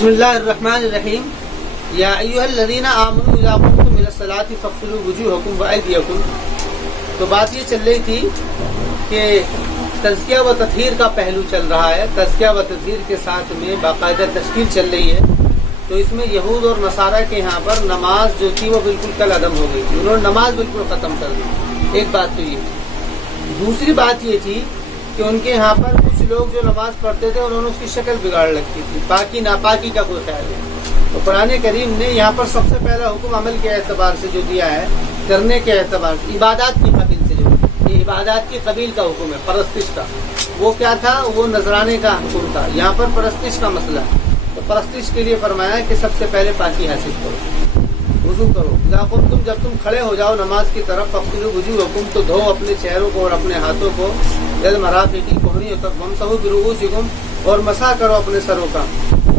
بسم اللہ الرحمن الرحیم یا ایھا الذین آمنوا اذا قمتم الی الصلاۃ فاغسلوا وجوہکم وایدیکم۔ تو بات یہ چل رہی تھی کہ تزکیہ و تطہیر کا پہلو چل رہا ہے، تزکیہ و تطہیر کے ساتھ میں باقاعدہ تشکیل چل رہی ہے۔ تو اس میں یہود اور نصارہ کے یہاں پر نماز جو تھی وہ بالکل کل عدم ہو گئی تھی، انہوں نے نماز بالکل ختم کر دی۔ ایک بات تو یہ تھی۔ دوسری بات یہ تھی کہ ان کے یہاں پر کچھ لوگ جو نماز پڑھتے تھے انہوں نے اس کی شکل بگاڑ رکھی تھی، پاکی ناپاکی کا کوئی خیال نہیں۔ تو قرآن کریم نے یہاں پر سب سے پہلا حکم عمل کے اعتبار سے جو دیا ہے، کرنے کے اعتبار سے، عبادات کی قبیل سے جو یہ عبادات کی قبیل کا حکم ہے، پرستش کا، وہ کیا تھا؟ وہ نذرانے کا حکم تھا۔ یہاں پر پرستش کا مسئلہ ہے، تو پرستش کے لیے فرمایا کہ سب سے پہلے پاکی حاصل کرو، وضو کرو۔ جب تم کھڑے ہو جاؤ نماز کی طرف، فاغسلوا وجوہکم، تو دھو اپنے چہروں کو اور اپنے ہاتھوں کو، المرافق کوہنیوں تک، وامسحوا برؤوسکم، اور مسح کرو اپنے سروں کا،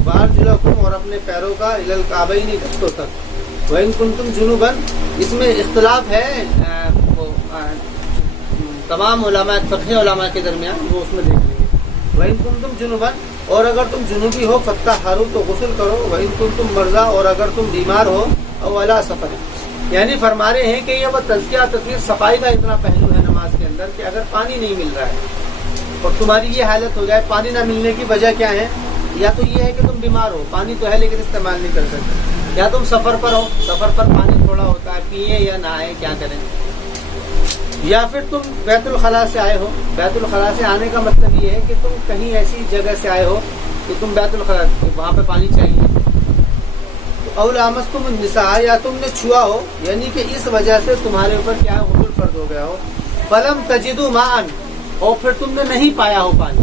وارجلکم، اور اپنے پیروں کا، الی الکعبین، گھٹنوں تک۔ وان کنتم جنبا، اس میں اختلاف ہے تمام علماء فقہ علماء کے درمیان، وہ اس میں دیکھ لیں گے۔ وان کنتم جنبا، اور اگر تم جنوبی ہو، فطہروا، تو غسل کرو۔ وان کنتم مرضی، اور اگر تم بیمار ہو، او علی سفر، یعنی فرما رہے ہیں کہ یہ وہ تزکیہ تطہیر صفائی کا اتنا پہلو ہے نماز کے اندر کہ اگر پانی نہیں مل رہا ہے اور تمہاری یہ حالت ہو جائے، پانی نہ ملنے کی وجہ کیا ہے؟ یا تو یہ ہے کہ تم بیمار ہو، پانی تو ہے لیکن استعمال نہیں کر سکتے، یا تم سفر پر ہو، سفر پر پانی تھوڑا ہوتا ہے، پیئے یا نہ آئے، کیا کریں، یا پھر تم بیت الخلاء سے آئے ہو۔ بیت الخلاء سے آنے کا مطلب یہ ہے کہ تم کہیں ایسی جگہ سے آئے ہو کہ تم بیت الخلاء، وہاں پہ پانی چاہیے۔ او لامستم النساء، یا تم نے چھوا ہو، یعنی کہ اس وجہ سے تمہارے اوپر کیا غسل فرض ہو گیا ہو۔ فلم تجدوا ماء، اور پھر تم نے نہیں پایا ہو پانی،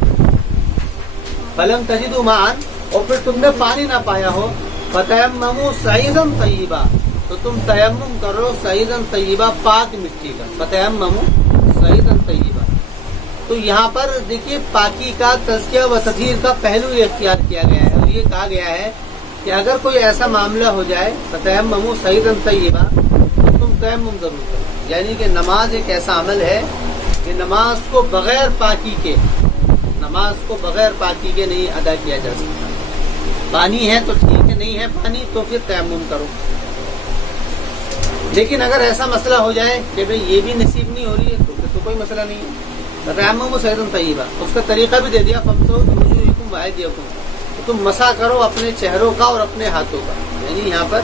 فلم تجدوا ماء، اور پھر تم نے پانی نہ پایا ہو، فتیمموا صعیدا طیبا، تو تم تیمم کرو صعیدا طیبا، پاک مٹی کا، فتیمموا صعیدا طیبا۔ تو یہاں پر دیکھیے پاکی کا، تزکیہ و تطہیر کا پہلو یہ اختیار کیا گیا ہے، اور یہ کہا گیا ہے کہ اگر کوئی ایسا معاملہ ہو جائے، فتیمموا صعیدا طیبا، تو تم تیمم ضرور کرو۔ یعنی کہ نماز ایک ایسا عمل ہے کہ نماز کو بغیر پاکی کے، نماز کو بغیر پاکی کے نہیں ادا کیا جا سکتا۔ پانی ہے تو ٹھیک ہے، نہیں ہے پانی تو پھر تیمم کرو۔ لیکن اگر ایسا مسئلہ ہو جائے کہ بھئی یہ بھی نصیب نہیں ہو رہی ہے تو پھر تو کوئی مسئلہ نہیں ہے، فتیمموا صعیدا طیبا۔ اس کا طریقہ بھی دے دیا، فامسحوا بوجوہکم وایدیکم، تم مسح کرو اپنے چہروں کا اور اپنے ہاتھوں کا، یعنی یہاں پر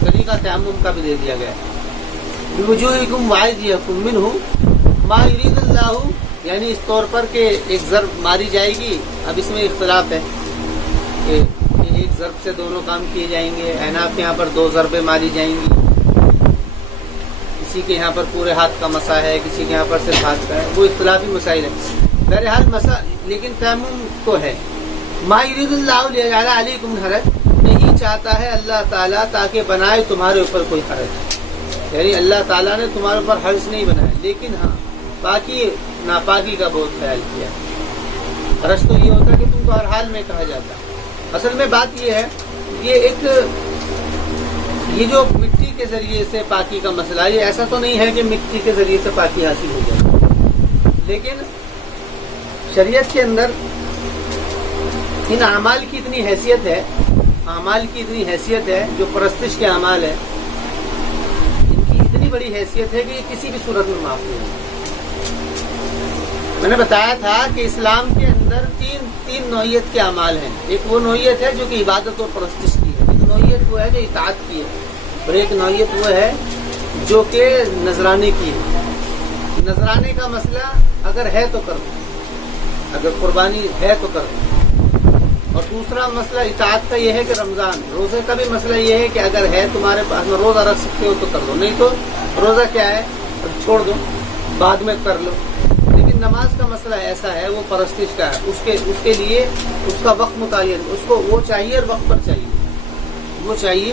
طریقہ تیمم کا بھی دے دیا گیا ہے۔ بوجوہکم وایدیکم منہ ما یرید اللہ، یعنی اس طور پر کہ ایک ضرب ماری جائے گی۔ اب اس میں اختلاف ہے کہ ایک ضرب سے دونوں کام کیے جائیں گے، احناف کے یہاں پر 2 ضربیں ماری جائیں گی، کسی کے یہاں پر پورے ہاتھ کا مسح ہے، کسی کے یہاں پر صرف ہاتھ کا ہے، وہ اختلافی مسائل ہیں۔ بہرحال مسح لیکن تیمم تو ہے۔ ما یرید اللہ لیجعل علیکم حرج، نہیں چاہتا ہے اللہ تعالیٰ تاکہ بنائے تمہارے اوپر کوئی حرج، یعنی اللہ تعالیٰ نے تمہارے اوپر حرج نہیں بنایا، لیکن ہاں پاکی ناپاکی کا بہت خیال کیا۔ حرج تو یہ ہوتا ہے کہ تم کو ہر حال میں کہا جاتا ہے۔ اصل میں بات یہ ہے، یہ جو مٹی کے ذریعے سے پاکی کا مسئلہ، یہ ایسا تو نہیں ہے کہ مٹی کے ذریعے سے پاکی حاصل ہو جائے، لیکن شریعت کے اندر ان اعمال کی اتنی حیثیت ہے، اعمال کی اتنی حیثیت ہے، جو پرستش کے اعمال ہیں، ان کی اتنی بڑی حیثیت ہے کہ یہ کسی بھی صورت میں معاف نہیں ہے۔ میں نے بتایا تھا کہ اسلام کے اندر تین نوعیت کے اعمال ہیں۔ ایک وہ نوعیت ہے جو کہ عبادت اور پرستش کی ہے، ایک نوعیت وہ ہے جو اطاعت کی ہے، اور ایک نوعیت وہ ہے جو کہ نذرانے کی ہے۔ نذرانے کا مسئلہ اگر ہے تو کر دو، اگر قربانی ہے تو کر دو۔ اور دوسرا مسئلہ اطاعت کا یہ ہے کہ رمضان، روزے کا بھی مسئلہ یہ ہے کہ اگر ہے تمہارے پاس میں روزہ رکھ سکتے ہو تو کر دو، نہیں تو روزہ کیا ہے چھوڑ دو، بعد میں کر لو۔ لیکن نماز کا مسئلہ ایسا ہے، وہ پرستش کا ہے، اس کے لیے اس کا وقت متعین، اس کو وہ چاہیے اور وقت پر چاہیے، وہ چاہیے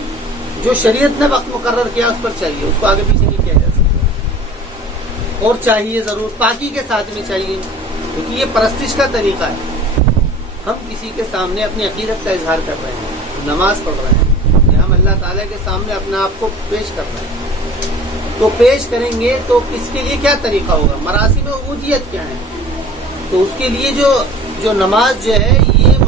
جو شریعت نے وقت مقرر کیا اس پر چاہیے، اس کو آگے پیچھے نہیں کیا جا سکتا، اور چاہیے ضرور پاکی کے ساتھ میں چاہیے، کیونکہ یہ پرستش کا طریقہ ہے۔ ہم کسی کے سامنے اپنی عقیدت کا اظہار کر رہے ہیں، نماز پڑھ رہے ہیں، یا ہم اللہ تعالیٰ کے سامنے اپنے آپ کو پیش کر رہے ہیں، تو پیش کریں گے تو اس کے لیے کیا طریقہ ہوگا، مراسم عبودیت کیا ہے، تو اس کے لیے جو نماز جو ہے یہ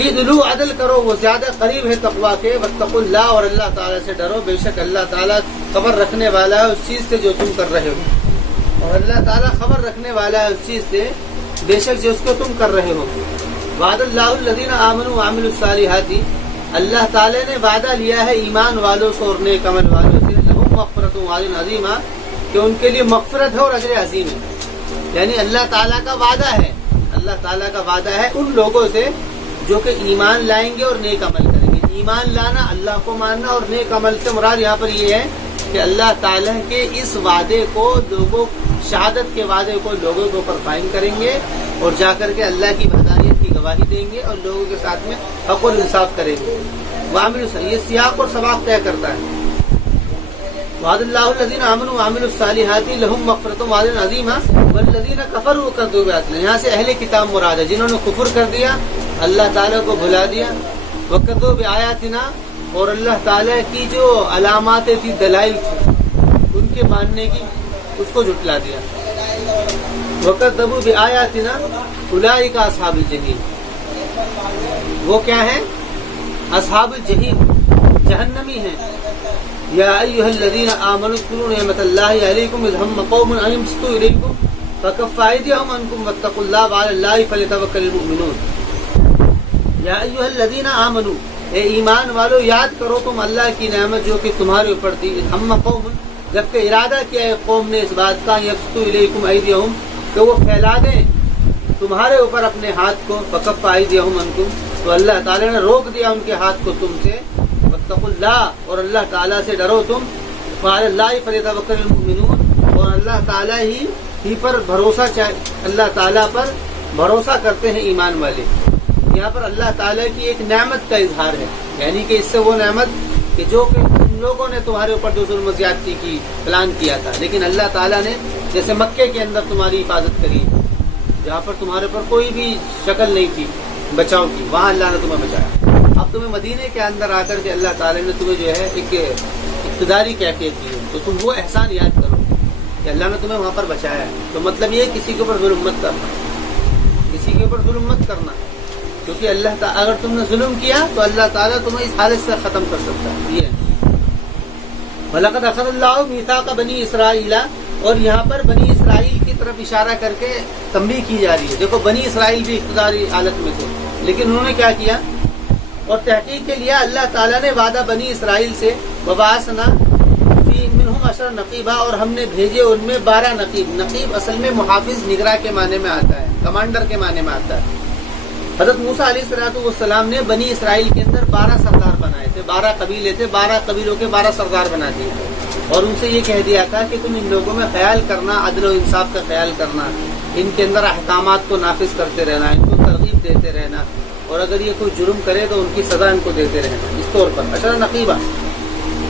ادلو عدل کرو، وہ زیادہ قریب ہے تقویٰ کے، واتقوا اللہ، اور اللہ تعالیٰ سے ڈرو، بے شک اللہ تعالیٰ خبر رکھنے والا ہے اس چیز سے جو تم کر رہے ہو، اور اللہ تعالیٰ خبر رکھنے والا ہے اس چیز سے بے شک جو اس کو تم کر رہے ہو۔ وعد اللہ الذین آمنوا وعملوا الصالحات، اللہ تعالیٰ نے وعدہ لیا ہے ایمان والوں سے اور نیک عمل والوں سے، لہم مغفرۃ واجر عظیم، کہ ان کے لیے مغفرت ہے اور اجر عظیم ہے۔ یعنی اللہ تعالیٰ کا وعدہ ہے، اللہ تعالیٰ کا وعدہ ہے ان لوگوں سے جو کہ ایمان لائیں گے اور نیک عمل کریں گے۔ ایمان لانا، اللہ کو ماننا، اور نیک عمل سے مراد یہاں پر یہ ہے کہ اللہ تعالیٰ کے اس وعدے کو لوگوں، شہادت کے وعدے کو لوگوں کے اوپر قائم کریں گے، اور جا کر کے اللہ کی وحدانیت کی گواہی دیں گے، اور لوگوں کے ساتھ میں حق و انصاف کریں گے۔ یہ سیاق اور سباق طے کرتا ہے۔ وعد اللہ الذین آمنوا وعملوا الصالحات لہم مغفرۃ واجر عظیم، والذین کفروا وکذبوا بآیاتنا، یہاں سے اہل کتاب مراد ہے جنہوں نے کفر کر دیا، اللہ تعالیٰ کو بھلا دیا، وکذبوا بآیاتنا، اور اللہ تعالیٰ کی جو علامات تھی، دلائل تھی ان کے ماننے کی، اس کو جھٹلا دیا۔ وکذبوا بآیاتنا اولئک اصحاب الجحیم، وہ کیا ہیں؟ اصحاب الجحیم، جہنمی ہیں۔ یا ایھا الذین آمنوا اذکروا نعمت اللہ علیکم اذ ہم قوم ان یبسطوا الیکم فکف ایدیہم عنکم واتقوا اللہ وعلی اللہ فلیتوکل المؤمنون۔ یا ایھا الذین آمنوا، اے ایمان والو، یاد کرو تم اللہ کی نعمت جو کہ تمہارے اوپر تھی، اذ ہم قوم، جبکہ ارادہ کیا ہے قوم نے اس بات کا، یبسطوا الیکم ایدیہم، کہ وہ پھیلا دیں تمہارے اوپر اپنے ہاتھ کو، فکف ایدیہم عنکم، تو اللہ تعالیٰ نے روک دیا ان کے ہاتھ کو تم سے، واتقوا اللہ، اور اللہ تعالیٰ سے ڈرو تم، وعلی اللہ فلیتوکل المؤمنون، اور اللہ تعالیٰ ہی پر بھروسہ، اللہ تعالیٰ پر بھروسہ کرتے ہیں ایمان والے۔ یہاں پر اللہ تعالیٰ کی ایک نعمت کا اظہار ہے، یعنی کہ اس سے وہ نعمت کہ جو کہ تم لوگوں نے تمہارے اوپر جو ظلم و زیادتی کی پلان کیا تھا، لیکن اللہ تعالیٰ نے جیسے مکے کے اندر تمہاری حفاظت کری، جہاں پر تمہارے اوپر کوئی بھی شکل نہیں تھی بچاؤ کی، وہاں اللہ نے تمہیں بچایا۔ اب تمہیں مدینے کے اندر آ کر کے اللہ تعالیٰ نے تمہیں جو ہے ایک اقتداری کیفیت دی ہے، تو تم وہ احسان یاد کرو کہ اللہ نے تمہیں وہاں پر بچایا ہے۔ تو مطلب یہ کسی کے اوپر ظلم مت کرنا، کسی کے اوپر ظلم مت کرنا، کیونکہ اللہ تعالیٰ اگر تم نے ظلم کیا تو اللہ تعالیٰ تمہیں اس حالت سے ختم کر سکتا ہے۔ یہ وَلَقَدْ أَخَذَ اللَّهُ مِيثَاقَ بَنِي إِسْرَائِيلَ، اور یہاں پر بنی اسرائیل کی طرف اشارہ کر کے تنبیہ کی جا رہی ہے۔ دیکھو بنی اسرائیل بھی اقتداری حالت میں تھے، لیکن انہوں نے کیا کیا، اور تحقیق کے لیے اللہ تعالیٰ نے وعدہ بنی اسرائیل سے، وَبَعَثْنَا فِيهِم مِّنْهُمْ 10 نقیبا، اور ہم نے بھیجے ان میں 12 نقیب۔ نقیب اصل میں محافظ، نگراں کے معنی میں آتا ہے، کمانڈر کے معنی میں آتا ہے۔ حضرت موسیٰ علیہ السلام نے بنی اسرائیل کے اندر 12 سردار بنائے تھے، 12 قبیلے تھے، 12 قبیلوں کے 12 سردار بنا دیے تھے، اور ان سے یہ کہہ دیا تھا کہ تم ان لوگوں میں خیال کرنا، عدل و انصاف کا خیال کرنا، ان کے اندر احکامات کو نافذ کرتے رہنا، ان کو ترغیب دیتے رہنا، اور اگر یہ کوئی جرم کرے تو ان کی سزا ان کو دیتے رہنا، اس طور پر 10 نقیبہ۔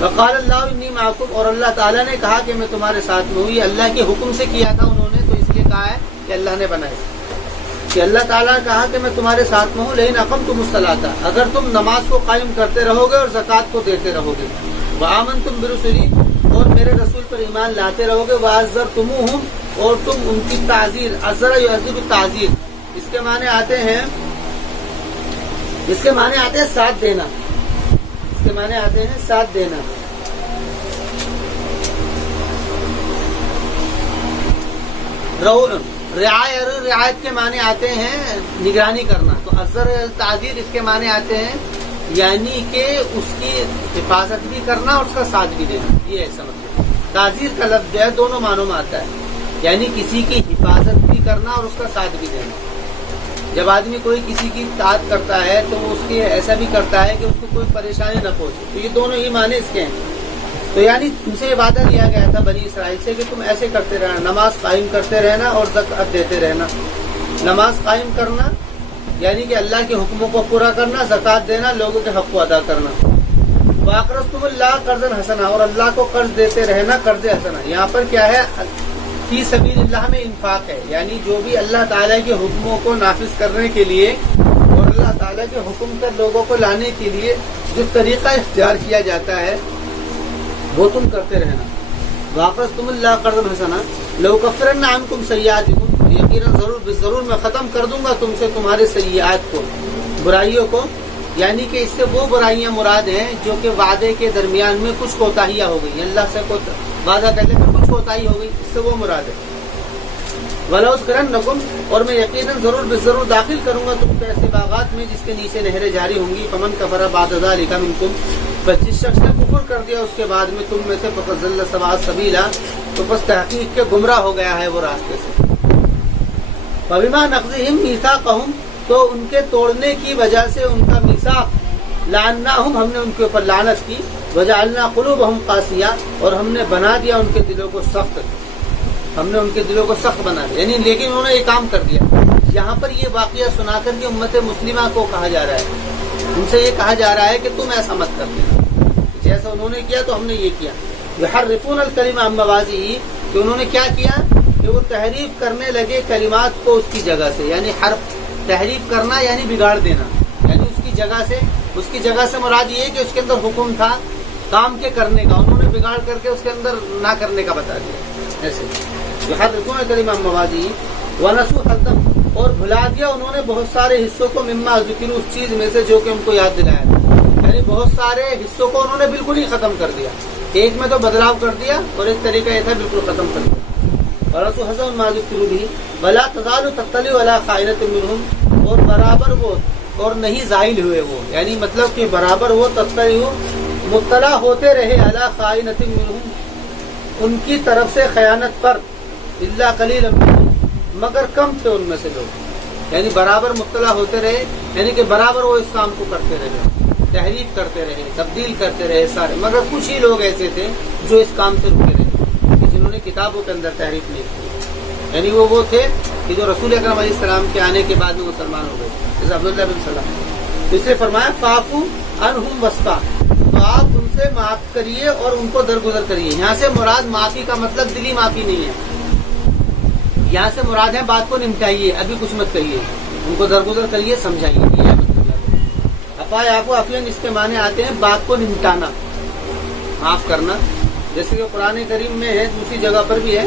وقال اللہ انی معکم، اور اللہ تعالیٰ نے کہا کہ میں تمہارے ساتھ میں ہوں۔ یہ اللہ کے حکم سے کیا تھا انہوں نے، تو اس لیے کہا ہے کہ اللہ نے بنائے، کہ اللہ تعالیٰ نے کہا کہ میں تمہارے ساتھ میں ہوں، لیکن اقمتم الصلاۃ، اگر تم نماز کو قائم کرتے رہو گے اور زکوٰۃ کو دیتے رہو گے، وآمنتم برسلی، اور میرے رسول پر ایمان لاتے رہو گے، وعزرتموہم، اور تم ان کی تعزیر، عزر یعزر تعزیر، اس کے معنی آتے ہیں ساتھ دینا، اس کے معنی آتے ہیں ساتھ دینا۔ رعایت کے معنی آتے ہیں نگرانی کرنا، تو عزر تعزیر اس کے معنی آتے ہیں یعنی کہ اس کی حفاظت بھی کرنا اور اس کا ساتھ بھی دینا، یہ ایسا مطلب۔ تعزیر کا لفظ جو ہے دونوں معنوں میں آتا ہے، یعنی کسی کی حفاظت بھی کرنا اور اس کا ساتھ بھی دینا۔ جب آدمی کوئی کسی کی اطاعت کرتا ہے تو وہ اس کی ایسا بھی کرتا ہے کہ اس کو کوئی پریشانی نہ پہنچے، تو یہ دونوں ہی معنی اس کے ہیں۔ تو یعنی تم سے وعدہ لیا گیا تھا بنی اسرائیل سے کہ تم ایسے کرتے رہنا، نماز قائم کرتے رہنا اور زکوٰۃ دیتے رہنا۔ نماز قائم کرنا یعنی کہ اللہ کے حکموں کو پورا کرنا، زکوٰۃ دینا، لوگوں کے حق کو ادا کرنا۔ وَأَقْرَضْتُمُ اللَّهَ قَرْضًا حَسَنًا، اور اللہ کو قرض دیتے رہنا، قرض حسنہ۔ یہاں پر کیا ہے، فی سبیل اللہ میں انفاق ہے، یعنی جو بھی اللہ تعالیٰ کے حکموں کو نافذ کرنے کے لیے اور اللہ تعالیٰ کے حکم پر لوگوں کو لانے کے لیے جو طریقہ اختیار کیا جاتا ہے وہ تم کرتے رہنا۔ وَأَقْرَضْتُمُ اللَّهَ قَرْضًا حَسَنًا لَأُكَفِّرَنَّ عَنْكُمْ سَيِّئَاتِكُمْ، یقیناً ضرور میں ختم کر دوں گا تم سے تمہارے سیئات کو، برائیوں کو، یعنی کہ اس سے وہ برائیاں مراد ہیں جو کہ وعدے کے درمیان میں کچھ کوتاہیاں ہو گئی، اللہ سے وعدہ کرنے میں کچھ کوتاہی ہو گئی، اس سے وہ مراد ہے۔ وَلَأُدْخِلَنَّكُمْ، اور میں یقیناً ضرور داخل کروں گا تم کو ایسے باغات میں جس کے نیچے نہریں جاری ہوں گی۔ فَمَنْ كَفَرَ بَعْدَ ذَلِكَ مِنْكُمْ، بس جس شخص نے کفر کر دیا اس کے بعد میں تم میں سے، فَقَدْ ضَلَّ سَوَاءَ السَّبِيلَ، تو بس تحقیق کے گمراہ ہو گیا ہے وہ راستے سے۔ فَبِمَا نَقْضِهِمْ مِيثَاقَهُمْ، تو ان کے توڑنے کی وجہ سے ان کا میثاق، لعناہم، ہم نے ان کے اوپر لعنت کی، وجعلنا قلوبہم قاسیہ، اور ہم نے بنا دیا ان کے دلوں کو سخت، ہم نے ان کے دلوں کو سخت بنا دیا، یعنی لیکن انہوں نے یہ کام کر دیا۔ یہاں پر یہ واقعہ سنا کر کے امت مسلمہ کو کہا جا رہا ہے، ان سے یہ کہا جا رہا ہے کہ تم ایسا مت کر دینا، جیسا انہوں نے کیا تو ہم نے یہ کیا۔ یحرفون الکلم عن مواضعہ، کہ انہوں نے کیا کیا کہ وہ تحریف کرنے لگے کلمات کو اس کی جگہ سے، یعنی حرف تحریف کرنا یعنی بگاڑ دینا، یعنی اس کی جگہ سے مراد یہ ہے کہ اس کے اندر حکم تھا کام کے کرنے کا، انہوں نے بگاڑ کر کے اس کے اندر نہ کرنے کا بتا دیا۔ ایسے یحرفون الکلم عن مواضعہ ونسوا حظا، اور بھلا دیا انہوں نے بہت سارے حصوں کو، مما ذکروا، اس چیز میں سے جو کہ ان کو یاد دلایا تھا، یعنی بہت سارے حصوں کو انہوں نے بالکل ہی ختم کر دیا، ایک میں تو بدلاؤ کر دیا اور ایک طریقہ یہ تھا بالکل ختم کر دیا۔ ورسوا حظا مما ذکروا به ولا تزال تطلع على خائنۃ منهم، اور برابر وہ اور نہیں زائل ہوئے وہ، یعنی مطلب کہ برابر وہ تطلع مطلع ہوتے رہے علی خائنۃ منهم، ان کی طرف سے خیانت پر، الا قلیلا منهم، مگر کم تھے ان میں سے لوگ، یعنی برابر مطلع ہوتے رہے، یعنی کہ برابر وہ اس کام کو کرتے رہے، تحریف کرتے رہے، تبدیل کرتے رہے سارے، مگر کچھ ہی لوگ ایسے تھے جو اس کام سے رکے رہے، جنہوں نے کتابوں کے اندر تحریف نہیں کی، یعنی وہ تھے کہ جو رسول اکرم علیہ السلام کے آنے کے بعد میں مسلمان ہو گئے، جیسے عبداللہ بن سلام۔ اس لیے فرمایا فاعفو عنہم واصفحوا، تو آپ ان سے معاف کریے اور ان کو درگزر کریے۔ یہاں سے مراد معافی کا مطلب دلی معافی نہیں ہے، یہاں سے مراد ہے بات کو نمٹائیے، ابھی کچھ مت کہیے، ان کو درگزر کریے، سمجھائیے، یہ مطلب افا یعفو عفوا، اس کے معنی آتے ہیں بات کو نمٹانا، معاف کرنا، جیسے کہ قرآن کریم میں ہے، دوسری جگہ پر بھی ہے،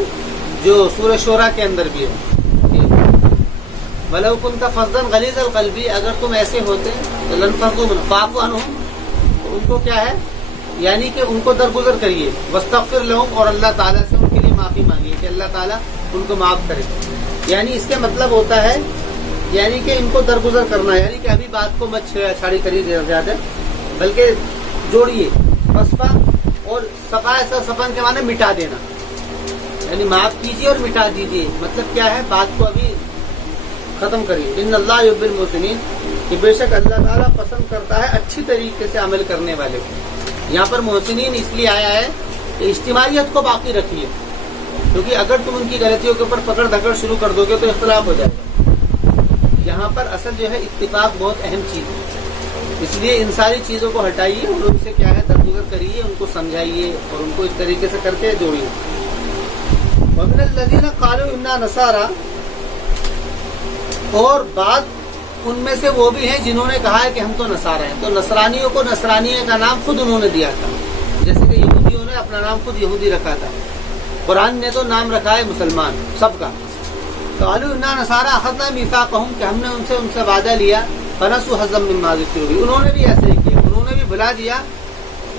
جو سورہ شورى کے اندر بھی ہے، وَلَوْ كُنْتَ فَظًّا غَلِيظَ الْقَلْبِ، اگر تم ایسے ہوتے تو لَانفَضُّوا مِنْ فَاعْفُ عَنْهُمْ، تو ان کو کیا ہے، یعنی کہ ان کو درگزر کریے، وَاسْتَغْفِرْ لَهُمْ، اور اللہ تعالیٰ سے ان کے لیے معافی مانگیے کہ اللہ تعالیٰ ان کو معاف کرے، یعنی اس کے مطلب ہوتا ہے یعنی کہ ان کو درگزر کرنا، یعنی کہ ابھی بات کو مت چھاڑی کریے زیادہ، بلکہ جوڑیے، وصفہ اور صفا، ایسا صفن کے معنی مٹا دینا، یعنی معاف کیجیے اور مٹا دیجیے، مطلب کیا ہے بات کو ابھی ختم کریے۔ ان اللہ یحب المحسنین، کہ بے شک اللہ تعالیٰ پسند کرتا ہے اچھی طریقے سے عمل کرنے والے کو۔ یہاں پر محسنین اس لیے آیا ہے کہ اجتماعیت کو باقی رکھیے، کیونکہ اگر تم ان کی غلطیوں کے اوپر پکڑ دھکڑ شروع کر دو گے تو اختلاف ہو جائے گا۔ یہاں پر اصل جو ہے اتفاق بہت اہم چیز ہے، اس لیے ان ساری چیزوں کو ہٹائیے اور ان سے کیا ہے درگزر کریے، ان کو سمجھائیے اور ان کو اس طریقے سے کر کے جوڑیے۔ وَمِنَ الَّذِينَ قَالُوا إِنَّا نَصَارَىٰ، اور بعض ان میں سے وہ بھی ہیں جنہوں نے کہا ہے کہ ہم تو نصارہ ہیں، تو نصرانیوں کو نصرانیہ کا نام خود انہوں نے دیا تھا، جیسے کہ یہودیوں نے اپنا نام خود یہودی رکھا تھا، قرآن نے تو نام رکھا ہے مسلمان سب کا۔ قالوا انا نصارى اخذنا ميثاقهم، کہ ہم نے ان سے وعدہ لیا، فنسوا حظا مما ذکروا به، انہوں نے بھی ایسے ہی کیا، انہوں نے بھی بھلا دیا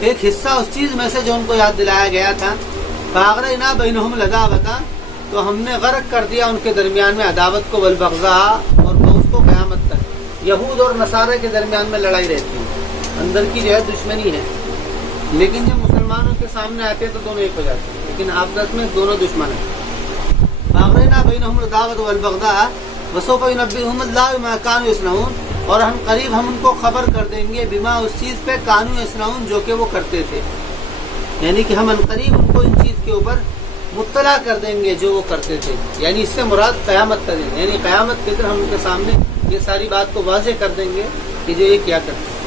ایک حصہ اس چیز میں سے جو ان کو یاد دلایا گیا تھا۔ فاغرينا بينهم العداوة، تو ہم نے غرق کر دیا ان کے درمیان میں عداوت کو، والبغضاء، اور بغض کو قیامت تک۔ یہود اور نصارہ کے درمیان میں لڑائی رہتی ہے، اندر کی جو ہے دشمنی ہے، لیکن جب مسلمانوں کے سامنے آتے تو دونوں ایک ہو جاتے ہیں، لیکن آپس میں دونوں دشمن ہیں۔ فاغرينا بينهم العداوة والبغضاء وسوف ينبئهم الله بما كانوا يصنعون، اور ہم قریب ہم ان کو خبر کر دیں گے، بما اس چیز پہ كانوا يصنعون جو کہ وہ کرتے تھے، یعنی کہ ہم ان قریب ان کو ان چیز کے اوپر مطلع کر دیں گے جو وہ کرتے تھے، یعنی اس سے مراد قیامت کا دن، یعنی قیامت کے دن ہم ان کے سامنے یہ ساری بات کو واضح کر دیں گے کہ جو یہ کیا کرتے ہیں۔